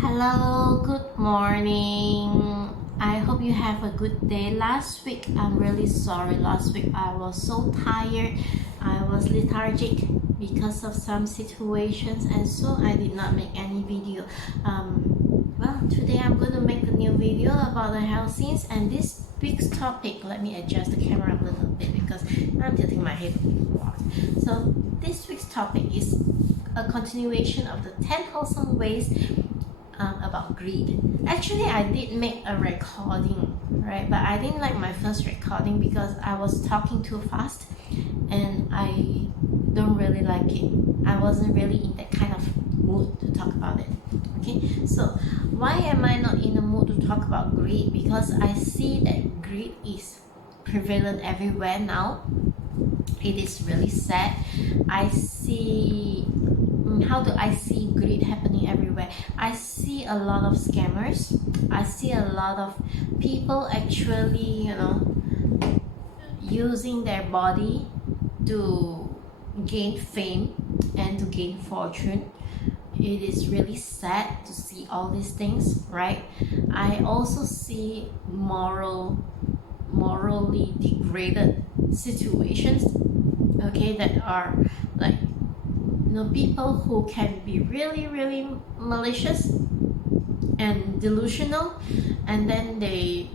Hello, good morning. I hope you have a good day. Last week, I'm really sorry. Last week, I was so tired. I was lethargic because of some situations, and so I did not make any video. Well, today I'm going to make a new video about the health scenes, and this week's topic. Let me adjust the camera a little bit because I'm tilting my head a lot. So this week's topic is a continuation of the 10 Wholesome Ways about greed. Actually, I did make a recording, right? But I didn't like my first recording because I was talking too fast and I don't really like it. I wasn't really in that kind of mood to talk about it. Okay, so why am I not in the mood to talk about greed? Because I see that greed is prevalent everywhere now. It is really sad. I see how do I see greed happening everywhere? I see a lot of scammers. I see a lot of people actually, using their body to gain fame and to gain fortune. It is really sad to see all these things, right? I also see morally degraded situations, okay, that are like people who can be really malicious and delusional, and then they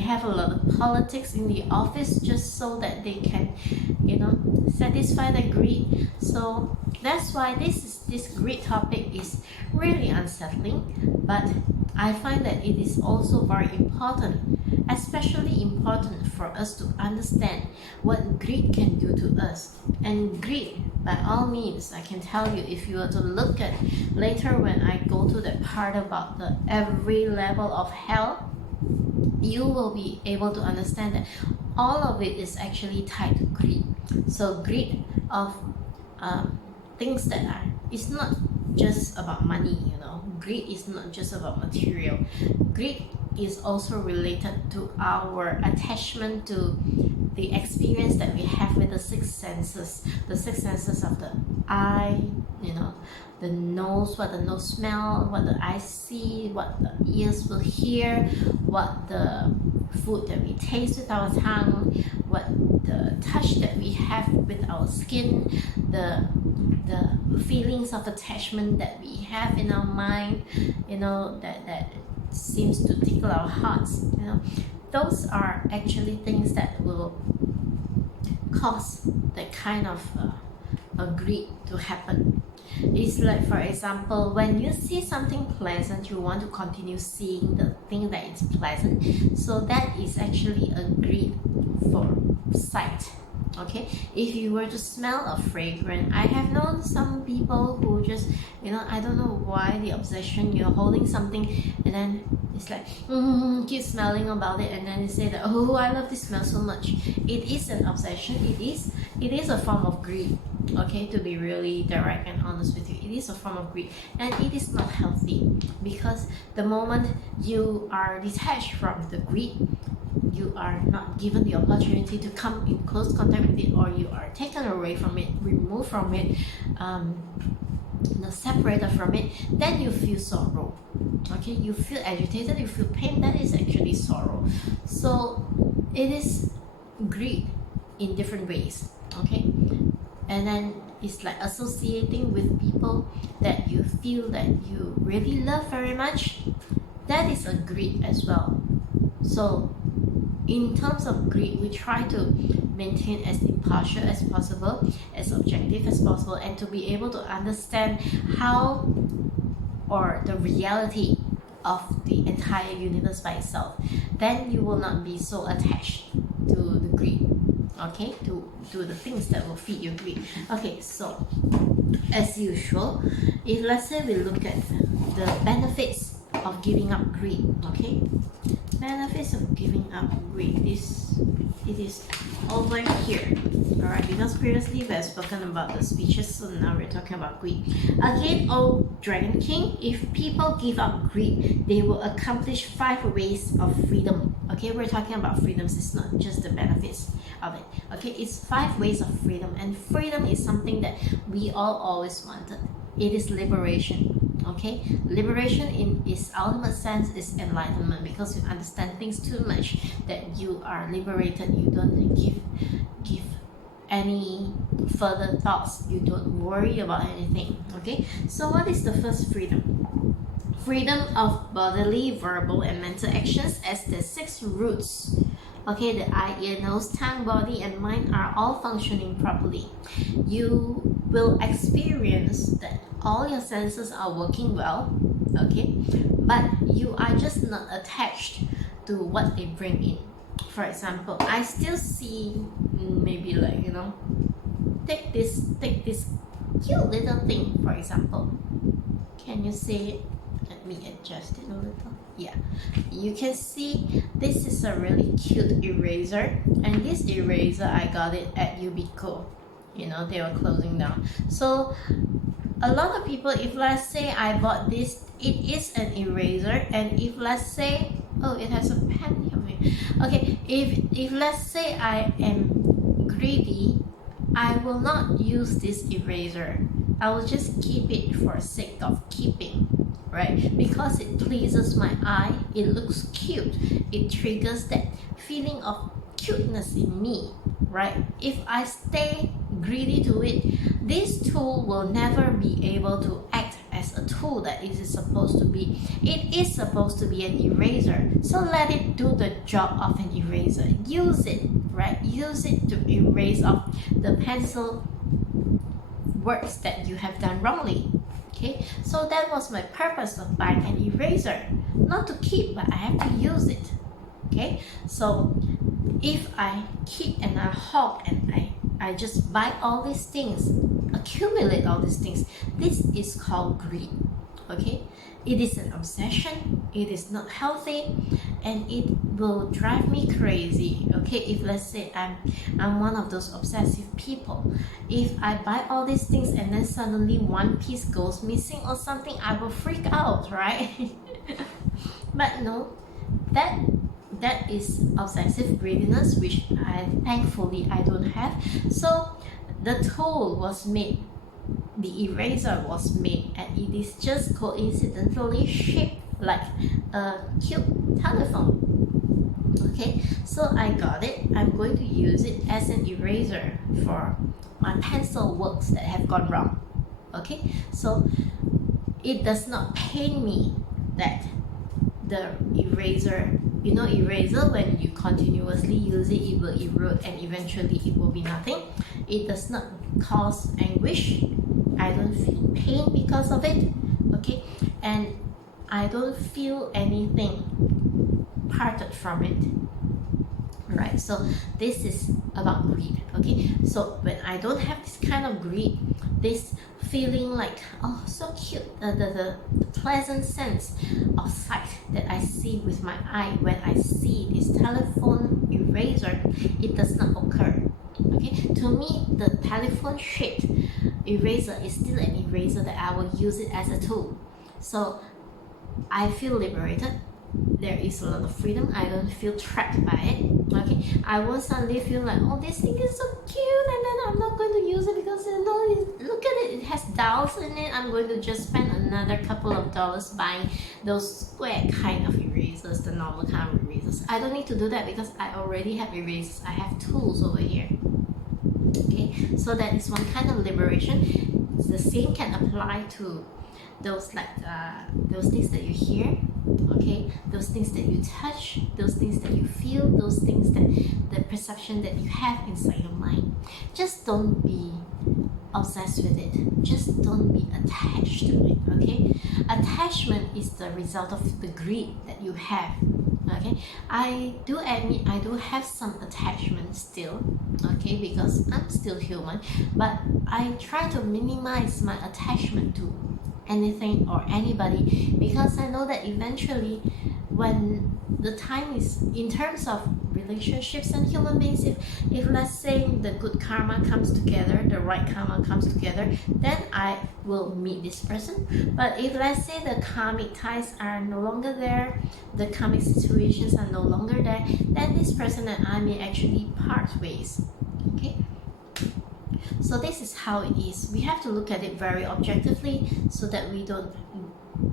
have a lot of politics in the office just so that they can satisfy their greed. So that's why this greed topic is really unsettling, but I find that it is also very important, especially important for us to understand what greed can do to us. And greed, by all means, I can tell you, if you were to look at later when I go to the part about the every level of hell, you will be able to understand that all of it is actually tied to greed. So greed of things that are, it's not just about money, greed is not just about material. Greed is also related to our attachment to the experience that we have with the six senses of the eye, the nose, what the nose smell, what the eyes see, what the ears will hear, what the food that we taste with our tongue, what the touch that we have with our skin, the feelings of attachment that we have in our mind, that seems to tickle our hearts. Those are actually things that will cause that kind of greed to happen. It's like, for example, when you see something pleasant, you want to continue seeing the thing that is pleasant. So that is actually a greed for sight. Okay, if you were to smell a fragrance, I have known some people who just, I don't know why the obsession, you're holding something and then it's like, keep smelling about it, and then they say that, oh, I love this smell so much. It is an obsession. It is a form of greed. Okay, to be really direct and honest with you, it is a form of greed, and it is not healthy, because the moment you are detached from the greed, you are not given the opportunity to come in close contact with it, or you are taken away from it, removed from it, separated from it, then you feel sorrow. Okay, you feel agitated, you feel pain. That is actually sorrow. So it is greed in different ways. Okay, and then it's like associating with people that you feel that you really love very much. That is a greed as well. So in terms of greed, we try to maintain as impartial as possible, as objective as possible, and to be able to understand how, or the reality of the entire universe by itself. Then you will not be so attached to the greed, okay, to the things that will feed your greed. Okay, so as usual, if let's say we look at the benefits of giving up greed, okay, benefits of giving up greed it is over here. All right, because previously we have spoken about the speeches, so now we're talking about greed. Again, O Dragon King, if people give up greed, they will accomplish 5 ways of freedom. Okay, we're talking about freedoms. It's not just the benefits of it. Okay, it's 5 ways of freedom, and freedom is something that we all always wanted. it is liberation. Okay, liberation in its ultimate sense is enlightenment, because you understand things too much that you are liberated. You don't give any further thoughts. You don't worry about anything. Okay, so what is the first freedom? Freedom of bodily, verbal, and mental actions as the 6 roots. Okay, the eye, ear, nose, tongue, body, and mind are all functioning properly. You will experience that all your senses are working well, okay, but you are just not attached to what they bring in. For example, I still see maybe like, you know, take this cute little thing, for example. Can you see it? Let me adjust it a little. Yeah, you can see this is a really cute eraser, and this eraser I got it at Ubico. You know, they were closing down. So a lot of people, if let's say I bought this, it is an eraser, and if let's say, oh, it has a pen here. Okay, if let's say I am greedy, I will not use this eraser. I will just keep it for sake of keeping, right? Because it pleases my eye, it looks cute, it triggers that feeling of cuteness in me, right? If I stay greedy to it, this tool will never be able to act as a tool that it is supposed to be. It is supposed to be an eraser, so let it do the job of an eraser. Use it, right? Use it to erase off the pencil words that you have done wrongly. Okay, so that was my purpose of buying an eraser, not to keep, but I have to use it. Okay, so if I keep and I hog and I just buy all these things, accumulate all these things, this is called greed. Okay, it is an obsession, it is not healthy, and it will drive me crazy. Okay, if let's say I'm one of those obsessive people, if I buy all these things and then suddenly one piece goes missing or something, I will freak out, right? But no, that is obsessive greediness, which thankfully I don't have. So the tool was made, the eraser was made, and it is just coincidentally shaped like a cute telephone. Okay, so I got it. I'm going to use it as an eraser for my pencil works that have gone wrong. Okay, so it does not pain me that the eraser, you know, eraser, when you continuously use it, it will erode and eventually it will be nothing. It does not cause anguish. I don't feel pain because of it. Okay, and I don't feel anything parted from it. Right, so this is about greed. Okay, so when I don't have this kind of greed, this feeling like, oh, so cute, the pleasant sense of sight that I see with my eye when I see this telephone eraser, it does not occur. Okay, to me, the telephone shaped eraser is still an eraser that I will use it as a tool. So I feel liberated. There is a lot of freedom. I don't feel trapped by it. Okay, I won't suddenly feel like, oh, this thing is so cute, and then I'm not going to use it because, you know, look at it, it has dials in it. I'm going to just spend another couple of dollars buying those square kind of erasers, the normal kind of erasers. I don't need to do that because I already have erasers. I have tools over here. Okay, so that is one kind of liberation. The same can apply to those those things that you hear, okay, those things that you touch, those things that you feel, those things that the perception that you have inside your mind. Just don't be obsessed with it. Just don't be attached to it. Okay, attachment is the result of the greed that you have. Okay, I do admit I do have some attachment still, okay, because I'm still human, but I try to minimize my attachment to anything or anybody, because I know that eventually when the time is, in terms of relationships and human beings, if let's say the good karma comes together, the right karma comes together, then I will meet this person. But if let's say the karmic ties are no longer there, the karmic situations are no longer there, then this person and I may actually part ways. Okay, So this is how it is. We have to look at it very objectively so that we don't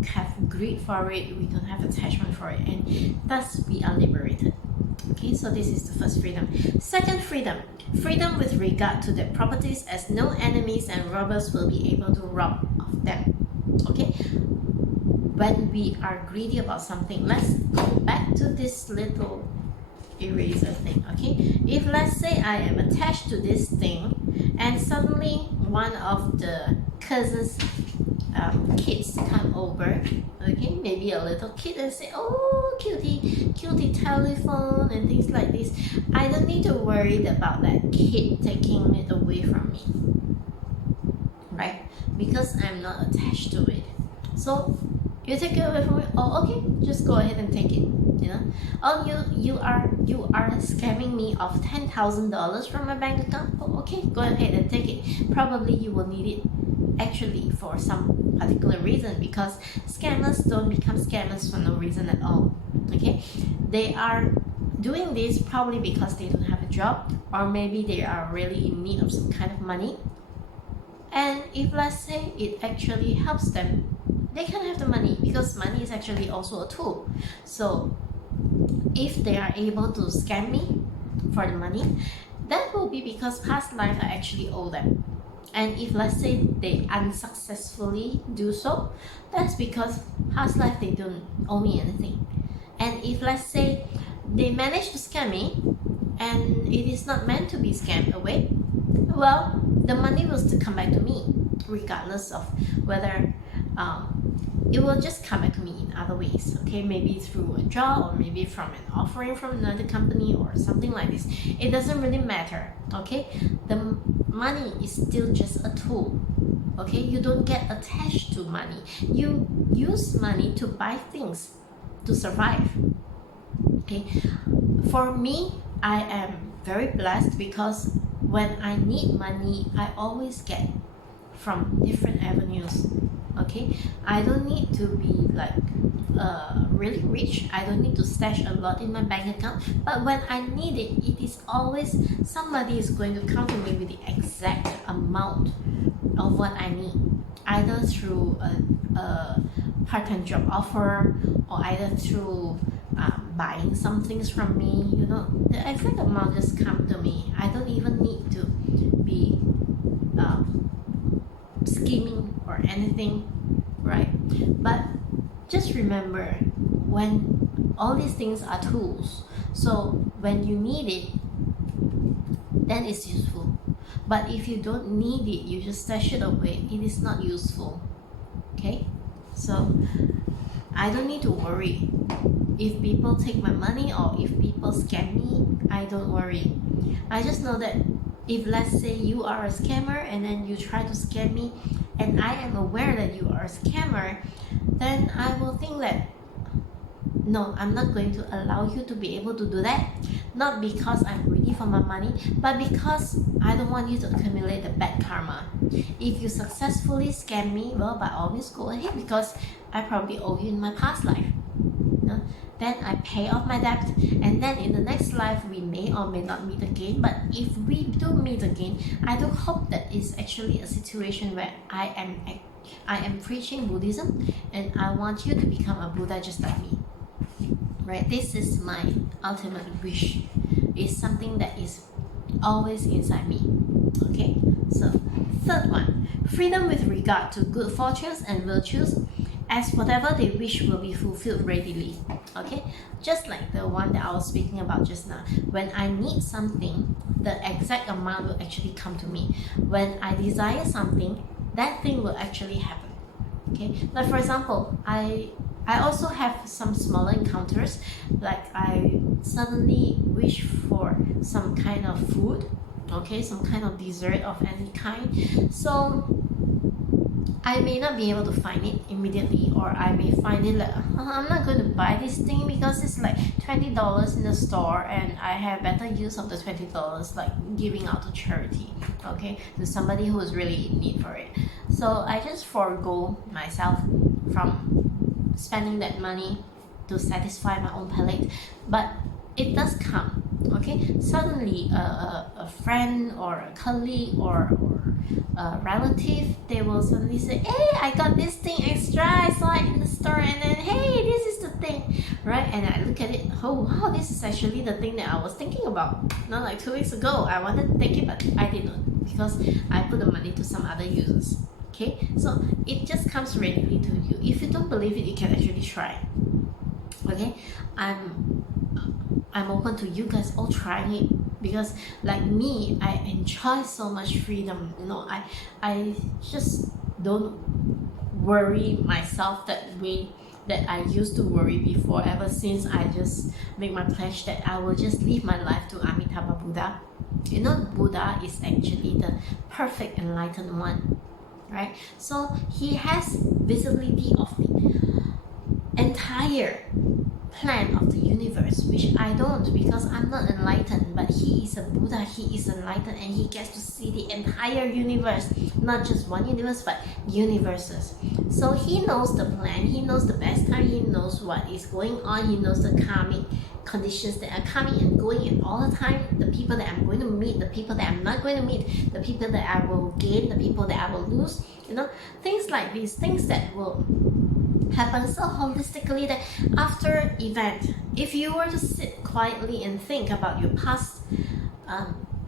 have greed for it, we don't have attachment for it, and thus we are liberated. Okay, so this is the first freedom. Second freedom, freedom with regard to their properties, as no enemies and robbers will be able to rob of them. Okay, when we are greedy about something, let's go back to this little eraser thing. Okay, if let's say I am attached to this thing and suddenly one of the cousins kids come over, okay, maybe a little kid, and say, oh, cutie telephone and things like this, I don't need to worry about that kid taking it away from me, right? Because I'm not attached to it. So you take it away from me, oh, okay, just go ahead and take it, you know. Oh, you are scamming me of $10,000 from my bank account, oh, okay, go ahead and take it. Probably you will need it actually for some particular reason, because scammers don't become scammers for no reason at all. Okay, they are doing this probably because they don't have a job, or maybe they are really in need of some kind of money, and if let's say it actually helps them, they can have the money, because money is actually also a tool. So if they are able to scam me for the money, that will be because past life I actually owe them. And if let's say they unsuccessfully do so, that's because past life they don't owe me anything. And if let's say they manage to scam me and it is not meant to be scammed away, well, the money will still come back to me, regardless of whether it will just come back to me in other ways. Okay, maybe through a job, or maybe from an offering from another company or something like this. It doesn't really matter. Okay, the money is still just a tool. Okay, you don't get attached to money. You use money to buy things to survive. Okay, for me, I am very blessed because when I need money, I always get from different avenues. Okay, I don't need to be like really rich. I don't need to stash a lot in my bank account, but when I need it, it is always somebody is going to come to me with the exact amount of what I need, either through a part-time job offer, or either through buying some things from me. You know, the exact amount just come to me. I don't even need to be scheming or anything, right? But just remember, when all these things are tools, so when you need it, then it's useful. But if you don't need it, you just stash it away, it is not useful. Okay, so I don't need to worry if people take my money or if people scam me. I don't worry. I just know that if let's say you are a scammer and then you try to scam me, and I am aware that you are a scammer, then I will think that no, I'm not going to allow you to be able to do that. Not because I'm greedy for my money, but because I don't want you to accumulate the bad karma. If you successfully scam me, well, by all means go ahead, because I probably owe you in my past life. No? Then I pay off my debt, and then in the next life we may or may not meet again. But if we do meet again, I do hope that it's actually a situation where I am preaching Buddhism, and I want you to become a Buddha just like me. Right? This is my ultimate wish. It's something that is always inside me. Okay? So, third one, freedom with regard to good fortunes and virtues, as whatever they wish will be fulfilled readily. Okay, just like the one that I was speaking about just now. When I need something, the exact amount will actually come to me. When I desire something, that thing will actually happen. Okay, like for example, I also have some smaller encounters, like I suddenly wish for some kind of food, okay, some kind of dessert of any kind. So I may not be able to find it immediately, or I may find it like, I'm not going to buy this thing because it's like $20 in the store and I have better use of the $20 like giving out to charity, okay, to somebody who is really in need for it. So I just forego myself from spending that money to satisfy my own palate. But it does come. Okay, suddenly a friend or a colleague or a relative, they will suddenly say, hey, I got this thing extra, I saw it in the store, and then hey, this is the thing, right? And I look at it, oh wow, this is actually the thing that I was thinking about. Not like 2 weeks ago, I wanted to take it, but I didn't, because I put the money to some other users. Okay, so it just comes readily to you. If you don't believe it, you can actually try. Okay, I'm open to you guys all trying it, because like me, I enjoy so much freedom. I just don't worry myself that way that I used to worry before, ever since I just make my pledge that I will just live my life to Amitabha Buddha. Buddha is actually the perfect enlightened one, right? So he has visibility of the entire plan of the universe, which I don't, because I'm not enlightened, but he is a Buddha, he is enlightened, and he gets to see the entire universe, not just one universe, but universes. So he knows the plan, he knows the best time, he knows what is going on, he knows the karmic conditions that are coming and going, and all the time, the people that I'm going to meet, the people that I'm not going to meet, the people that I will gain, the people that I will lose, things like these, things that will happen so holistically that after event, if you were to sit quietly and think about your past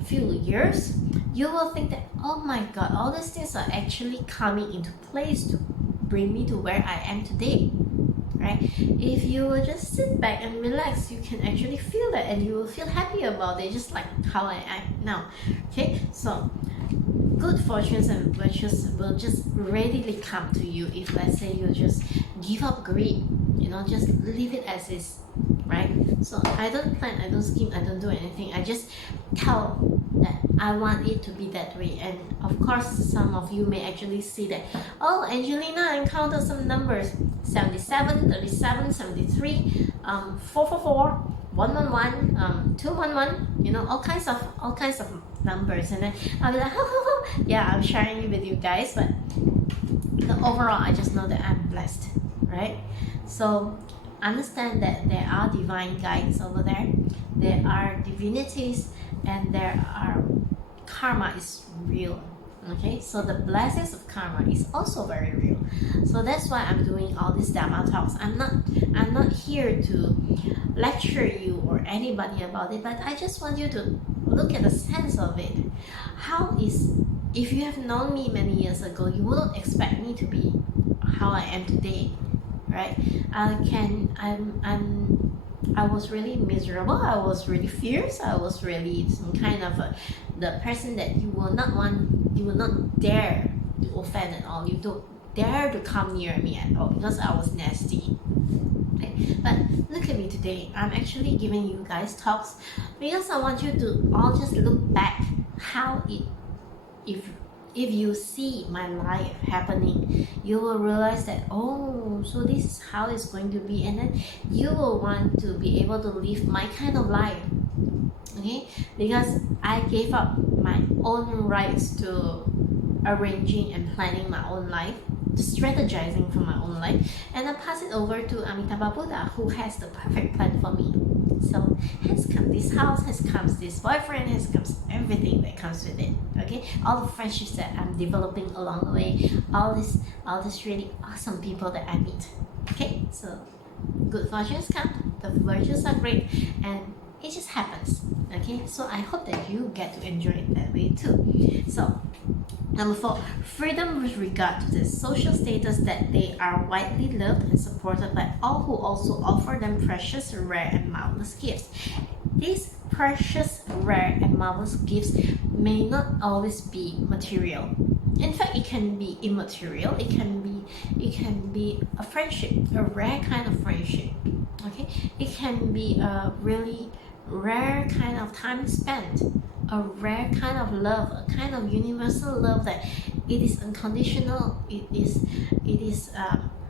few years, you will think that, oh my god, all these things are actually coming into place to bring me to where I am today, right? If you will just sit back and relax, you can actually feel that, and you will feel happy about it, just like how I am now. Okay, so good fortunes and virtues will just readily come to you if, let's say, you just give up greed, just leave it as is, right? So I don't plan, I don't scheme, I don't do anything. I just tell that I want it to be that way. And of course, some of you may actually see that, oh, Angelina, I encountered some numbers: 77, 37, 73, 444, 111, 211, all kinds of numbers. And then I'll be like, yeah, I'm sharing it with you guys, but overall, I just know that I'm blessed, right? So understand that there are divine guides over there, there are divinities, and there are karma is real. Okay, so the blessings of karma is also very real. So that's why I'm doing all these Dhamma talks. I'm not here to lecture you or anybody about it, but I just want you to look at the sense of it. If you have known me many years ago, you wouldn't expect me to be how I am today, right? I was really miserable, I was really fierce, I was really some kind of the person that you will not dare to offend at all. You don't dare to come near me at all, because I was nasty. Okay? But look at me today. I'm actually giving you guys talks because I want you to all just look back how if you see my life happening, you will realize that, oh, so this is how it's going to be, and then you will want to be able to live my kind of life. Okay, because I gave up my own rights to arranging and planning my own life, to strategizing for my own life, and I pass it over to Amitabha Buddha, who has the perfect plan for me. So has come this house, has comes this boyfriend, has comes everything that comes with it. Okay, all the friendships that I'm developing along the way, all this really awesome people that I meet. Okay, so good fortunes come, the virtues are great, and it just happens. Okay, so I hope that you get to enjoy it that way too. So number 4, freedom with regard to the social status, that they are widely loved and supported by all who also offer them precious, rare, and marvelous gifts. These precious, rare, and marvelous gifts may not always be material. In fact, it can be immaterial. It can be a friendship, a rare kind of friendship. Okay, it can be a really rare kind of time spent, a rare kind of love, a kind of universal love that it is unconditional. It is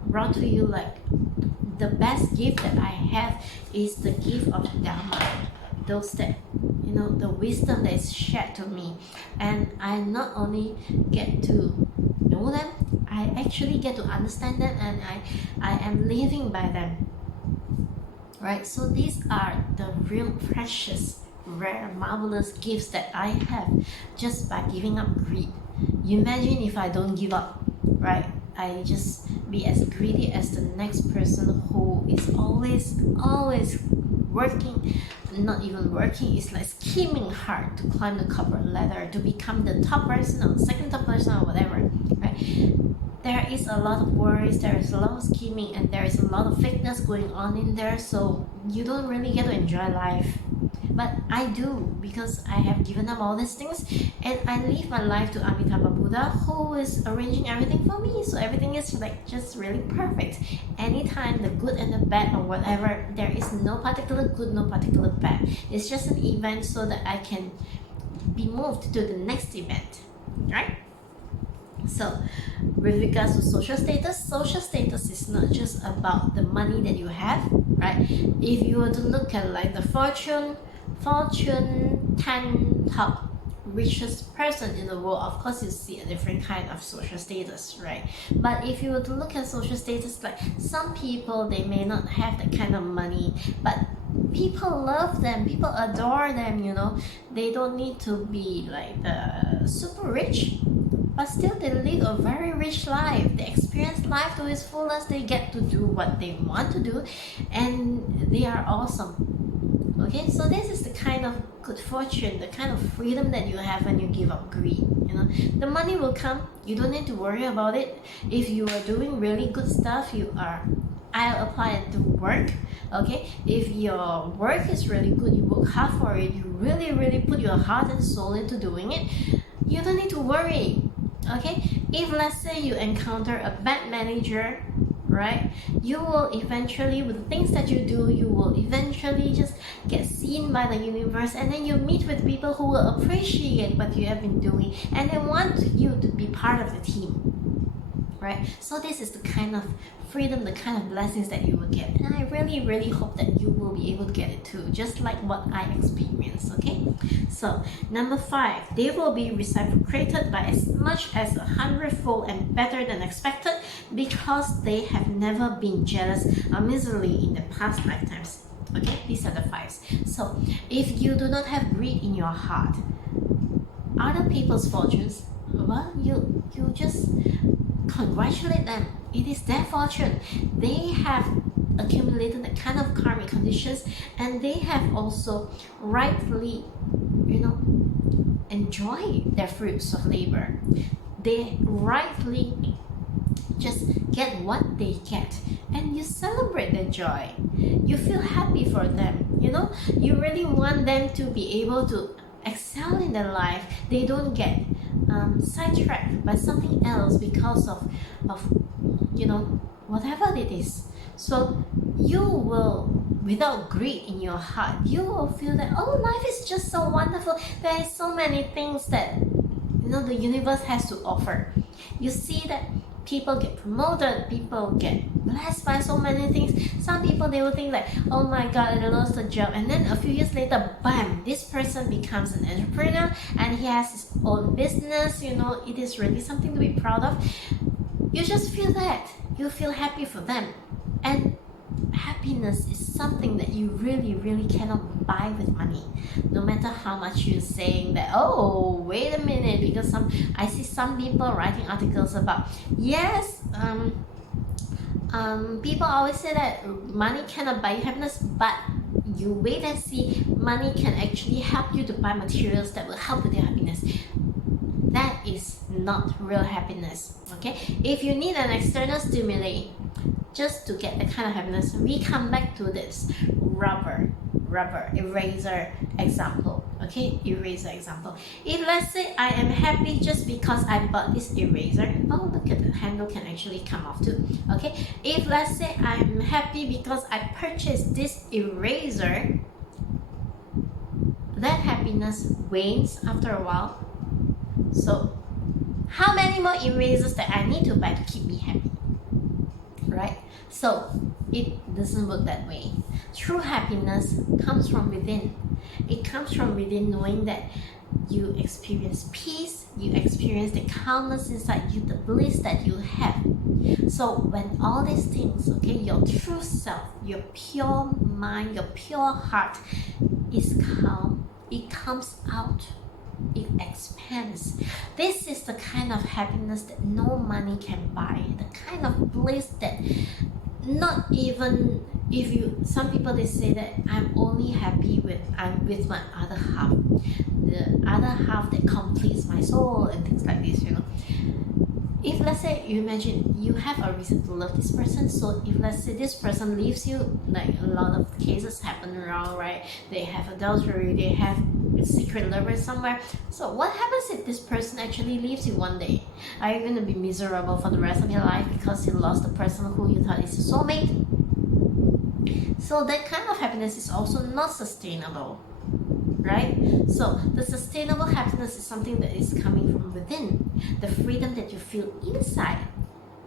brought to you like the best gift that I have is the gift of Dhamma. Those that, the wisdom that is shared to me, and I not only get to know them, I actually get to understand them, and I am living by them. Right, so these are the real precious rare, marvelous gifts that I have just by giving up greed. You imagine if I don't give up, right? I just be as greedy as the next person who is always working, not even working, it's like scheming hard to climb the corporate ladder, to become the top person or second top person or whatever, right? There is a lot of worries, there is a lot of scheming, and there is a lot of fakeness going on in there, so you don't really get to enjoy life. But I do, because I have given up all these things, and I leave my life to Amitabha Buddha, who is arranging everything for me, so everything is like just really perfect. Anytime the good and the bad or whatever, there is no particular good, no particular bad. It's just an event so that I can be moved to the next event, right? So with regards to social status is not just about the money that you have, right? If you were to look at like the Fortune 10 top richest person in the world, of course you see a different kind of social status, right? But if you were to look at social status, like some people, they may not have that kind of money, but people love them, people adore them, you know. They don't need to be like the super rich, but still they live a very rich life. They experience life to its fullest. They get to do what they want to do, and they are awesome. Okay, so this is the kind of good fortune, the kind of freedom that you have when you give up greed. You know, the money will come. You don't need to worry about it. If you are doing really good stuff, I'll apply it to work. Okay, if your work is really good, you work hard for it, you really put your heart and soul into doing it, you don't need to worry. Okay, if let's say you encounter a bad manager, right, you will eventually, with the things that you do, you will eventually just get seen by the universe, and then you meet with people who will appreciate what you have been doing, and they want you to be part of the team, right? So this is the kind of freedom, the kind of blessings that you will get, and I really hope that you will be able to get it too, just like what I experienced. Okay, so number 5, they will be reciprocated by as much as 100-fold and better than expected, because they have never been jealous or miserly in the past lifetimes. Okay, these are the 5s. So if you do not have greed in your heart, other people's fortunes, well, you just congratulate them. It is their fortune. They have accumulated the kind of karmic conditions, and they have also rightly, you know, enjoyed their fruits of labor. They rightly just get what they get, and you celebrate their joy. You feel happy for them. You know, you really want them to be able to excel in their life. They don't get sidetracked by something else because of you know, whatever it is. So you will, without greed in your heart, you will feel that, oh, life is just so wonderful. There is so many things that, you know, the universe has to offer. You see that people get promoted, people get blessed by so many things. Some people, they will think like, oh my god, I lost a job, and then a few years later, bam, this person becomes an entrepreneur and he has his own business. You know, it is really something to be proud of. You just feel that, you feel happy for them, and happiness is something that you really cannot buy with money. No matter how much you're saying that, oh, wait a minute, because I see some people writing articles about, yes, people always say that money cannot buy you happiness, but you wait and see, money can actually help you to buy materials that will help with your happiness. That is not real happiness. Okay, if you need an external stimuli just to get the kind of happiness, we come back to this rubber eraser example. Okay, eraser example. If let's say I am happy just because I bought this eraser, oh, look at the handle can actually come off too. Okay, if let's say I'm happy because I purchased this eraser, that happiness wanes after a while. So how many more erasers that I need to buy to keep me happy, right? So it doesn't work that way. True happiness comes from within. It comes from within, knowing that you experience peace, you experience the calmness inside you, the bliss that you have. So when all these things, okay, your true self, your pure mind, your pure heart is calm, it comes out, it expands. This is the kind of happiness that no money can buy, the kind of bliss that not even if you, some people they say that I'm only happy when I'm with my other half, the other half that completes my soul and things like this, you know. If let's say you imagine you have a reason to love this person, so if let's say this person leaves you, like a lot of cases happen around, right? They have adultery, they have secret lovers somewhere. So what happens if this person actually leaves you one day? Are you going to be miserable for the rest of your life because you lost the person who you thought is your soulmate? So that kind of happiness is also not sustainable, right? So the sustainable happiness is something that is coming from within, the freedom that you feel inside.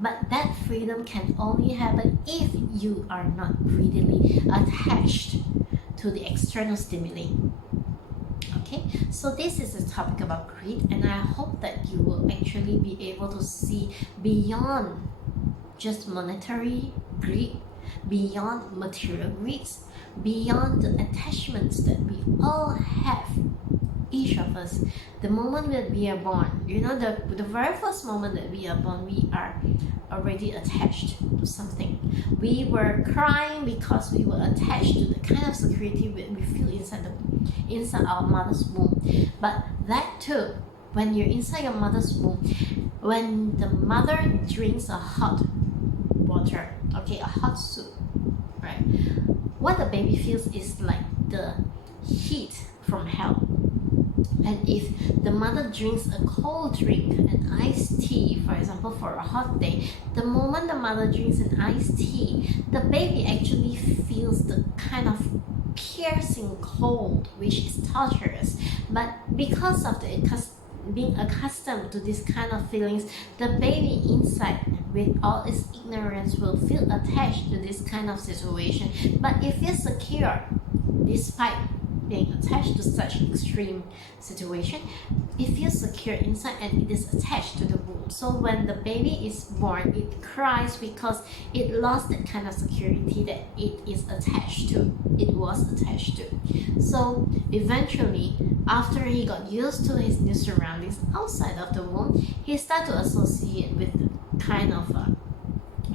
But that freedom can only happen if you are not readily attached to the external stimuli. Okay, so this is the topic about greed, and I hope that you will actually be able to see beyond just monetary greed, beyond material greeds, beyond the attachments that we all have, each of us. The moment that we are born, you know, the very first moment that we are born, we are already attached to something. We were crying because we were attached to the kind of security we feel inside our mother's womb. But that too, when you're inside your mother's womb, when the mother drinks a hot water, okay, a hot soup, right, what the baby feels is like the heat from hell. And if the mother drinks a cold drink, an iced tea, for example, for a hot day, the moment the mother drinks an iced tea, the baby actually feels the kind of piercing cold, which is torturous. But because of being accustomed to this kind of feelings, the baby inside, with all its ignorance, will feel attached to this kind of situation. But if it's secure, despite being attached to such extreme situation, it feels secure inside and it is attached to the womb. So when the baby is born, it cries because it lost that kind of security that it was attached to. So eventually, after he got used to his new surroundings outside of the womb, he started to associate with the kind of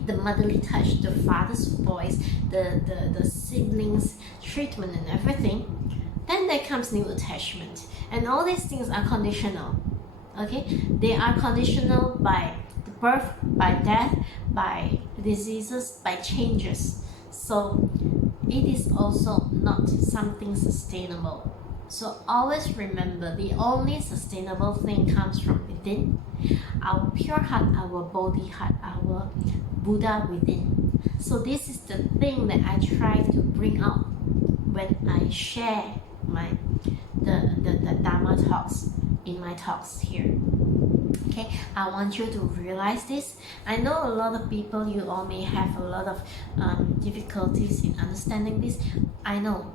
the motherly touch, the father's voice, the siblings treatment and everything. Then there comes new attachment, and all these things are conditional. Okay, they are conditional by the birth, by death, by diseases, by changes. So it is also not something sustainable. So always remember, the only sustainable thing comes from within, our pure heart, our Bodhi heart, our Buddha within. So this is the thing that I try to bring out when I share the Dhamma talks in my talks here. Okay, I want you to realize this. I know a lot of people, you all may have a lot of difficulties in understanding this. I know,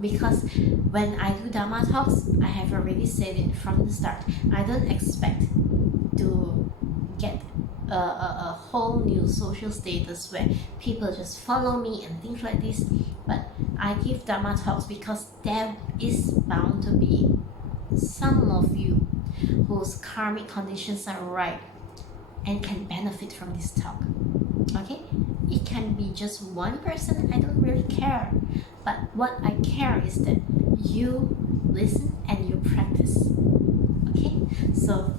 because when I do Dhamma talks, I have already said it from the start, I don't expect to get a whole new social status where people just follow me and things like this. But I give Dhamma talks because there is bound to be some of you whose karmic conditions are right and can benefit from this talk. Okay, it can be just one person, I don't really care, but what I care is that you listen and you practice. Okay, so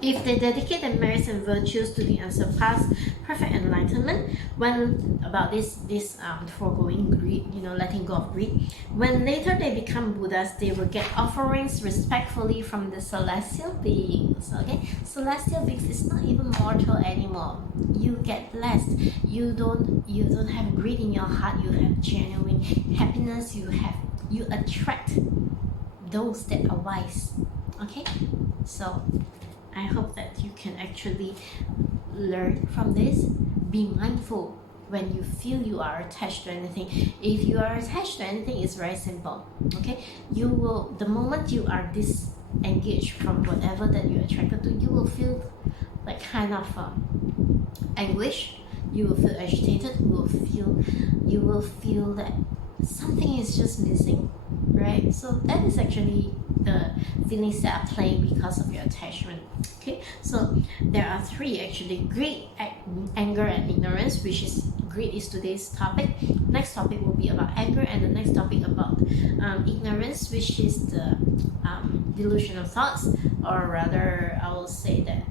if they dedicate their merits and virtues to the unsurpassed perfect enlightenment, when about this foregoing greed, letting go of greed, when later they become Buddhas, they will get offerings respectfully from the celestial beings. Okay, celestial beings is not even mortal anymore. You get blessed. You don't have greed in your heart. You have genuine happiness. You attract those that are wise. Okay, so I hope that you can actually learn from this. Be mindful when you feel you are attached to anything. If you are attached to anything, it's very simple. Okay, you will, the moment you are disengaged from whatever that you're attracted to, you will feel like kind of anguish. You will feel agitated. You will feel that something is just missing. right? So that is actually the feelings that are playing because of your attachment. Okay, so there are three actually: greed, anger, and ignorance, which is greed is today's topic. Next topic will be about anger, and the next topic about ignorance, which is the delusional thoughts, or rather I will say that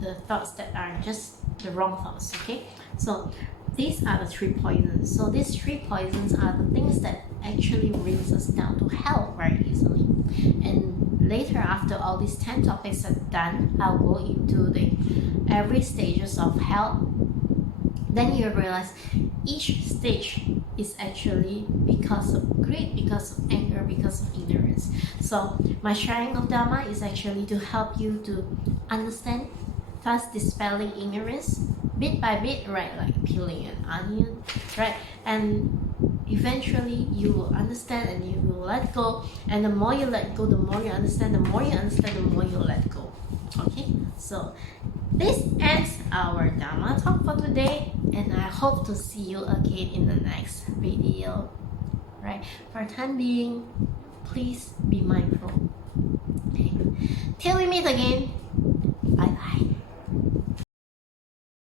the thoughts that are just the wrong thoughts. Okay, so these are the three poisons. So these three poisons are the things that actually brings us down to hell very easily. And later, after all these 10 topics are done, I'll go into the every stages of hell. Then you realize each stage is actually because of greed, because of anger, because of ignorance. So my sharing of Dhamma is actually to help you to understand, thus dispelling ignorance bit by bit, right? Like peeling an onion, right? And eventually you will understand and you will let go. And the more you let go, the more you understand. The more you understand, the more you let go. Okay, so this ends our Dhamma talk for today, and I hope to see you again in the next video. Right? For the time being, please be mindful. Okay. Till we meet again.